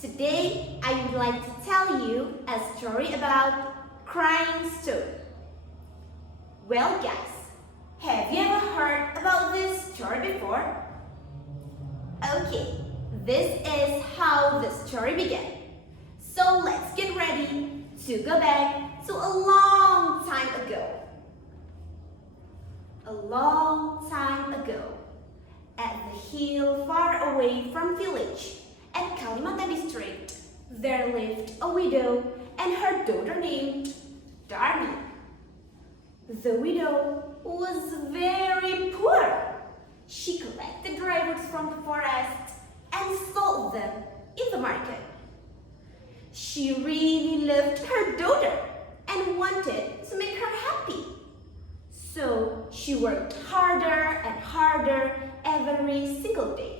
Today, I would like to tell you a story about crying stone. Well guys, have you ever heard about this story before? Okay, this is how the story began. So let's get ready to go back to a long time ago. A long time ago, at the hill far away from village, at Kalimantan district, there lived a widow and her daughter named Darmi. The widow was very poor. She collected dry roots from the forest and sold them in the market. She really loved her daughter and wanted to make her happy. So she worked harder and harder every single day.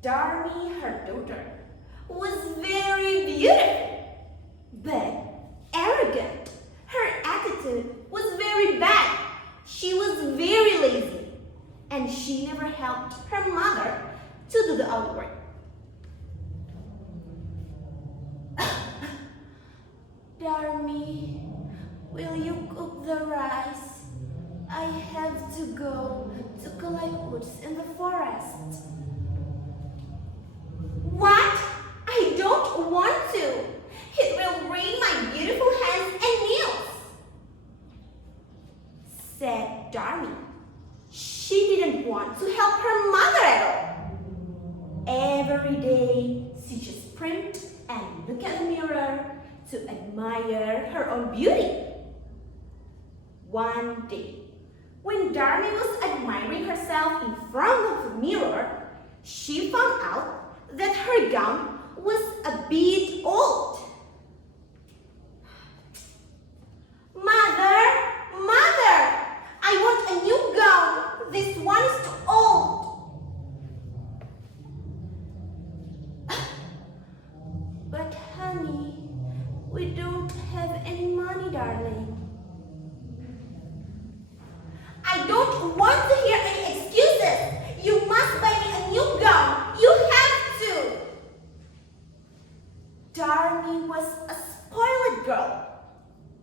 Darmi, her daughter, was very beautiful, but arrogant. Her attitude was very bad. She was very lazy, and she never helped her mother to do the housework. Darmi, will you cook the rice? I have to go to collect woods in the forest. What? I don't want to. It will ruin my beautiful hands and nails, said Darmi. She didn't want to help her mother at all. Every day, she just primped and looked at the mirror to admire her own beauty. One day, when Darmi was admiring herself in front of the mirror, she found out that her gown was a bit old. Mother, I want a new gown. This one is too old. But honey, we don't have any money, darling. I don't want to hear any excuses. You must buy me a new gown. You have to. Darmi was a spoiled girl.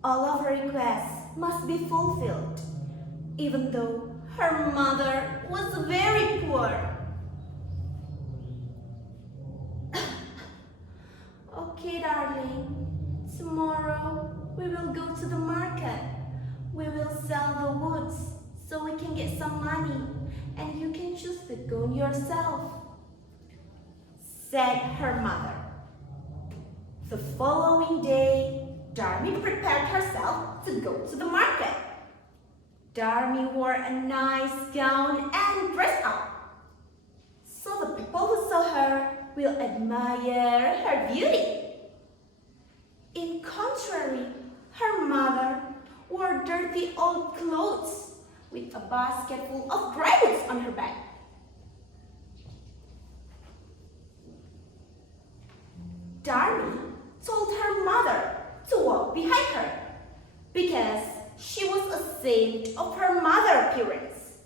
All of her requests must be fulfilled, even though her mother was very poor. Okay, darling. Tomorrow we will go to the market. We will sell the woods so we can get some money, and you can choose the gown yourself, said her mother. The following day, Darmi prepared herself to go to the market. Darmi wore a nice gown and dressed up, so the people who saw her will admire her beauty. In contrary, her mother wore dirty old clothes with a basket full of dry roots on her back. Darmi told her mother to walk behind her because she was ashamed of her mother's appearance.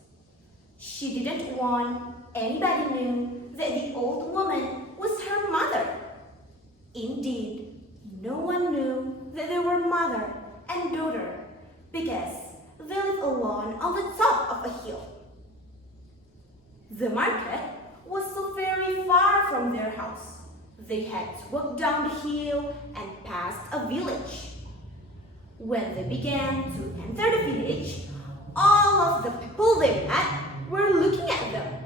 She didn't want anybody knew that the old woman was her mother. Indeed, no one knew that they were mother and daughter because they lived alone on the top of a hill. The market was so very far from their house. They had to walk down the hill and past a village. When they began to enter the village, all of the people they met were looking at them.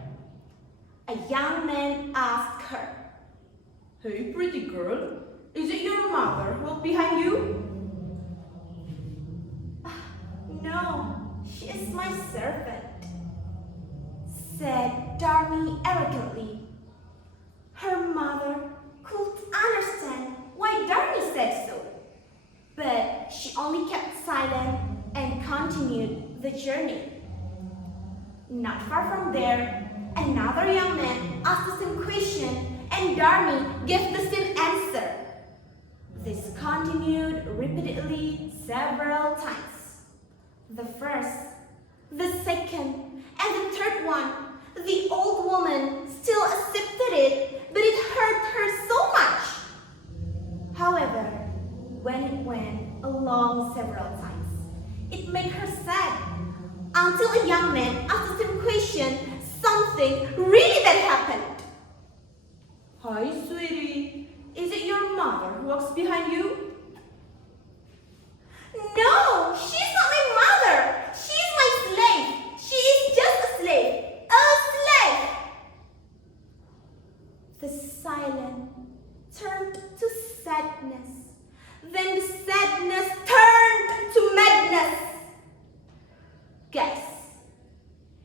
A young man asked her, "Hey, pretty girl, is it your mother who walked behind you?" "No, she is my servant," said Darmi arrogantly. Her mother couldn't understand why Darmi said so, but she only kept silent and continued the journey. Not far from there, another young man asked the same question and Darmi gave the same answer. This continued repeatedly several times. The first, the second, and the third one, the old woman still accepted it, but it hurt Hi, sweetie. Is it your mother who walks behind you? No, she's not my mother. She's my slave. She is just a slave. A slave. The silence turned to sadness. Then the sadness turned to madness. Guys,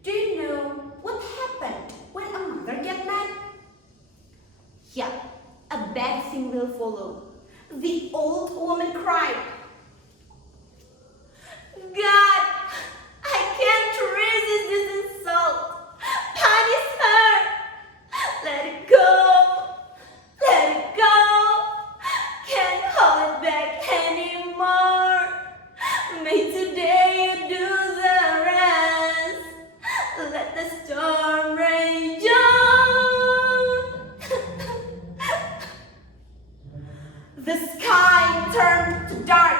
do you know what happened when a mother gets mad? Yeah, a bad thing will follow. The old woman cried, God, I can't resist this insult. Punish her. Let it go. Let it go. Can't hold it back anymore. May today you do the rest. Let the storm rage on. The sky turned to dark.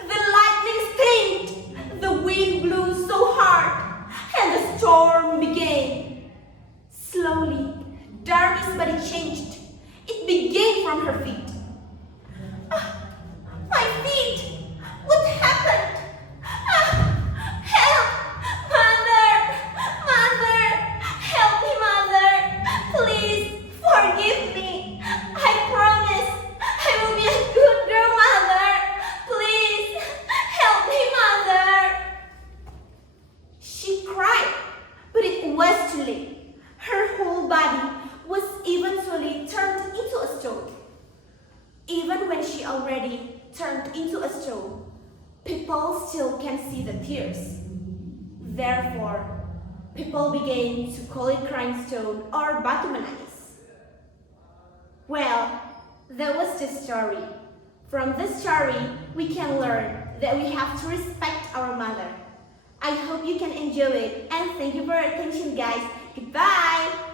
The lightning stinged. The wind blew so hard. And the storm began. Slowly, Darby's body changed. It began from her feet. My feet! What happened? Help! Mother! Mother! Help me, Mother! Please, forgive me. I promise I will be a good girl, Mother. Please, help me, Mother. She cried, but it was too late. Her whole body was eventually turned into a stone. Even when she already turned into a stone, people still can see the tears. Therefore, people began to call it crying stone or batu menangis. Well, that was the story. From this story, we can learn that we have to respect our mother. I hope you can enjoy it and thank you for your attention, guys. Goodbye!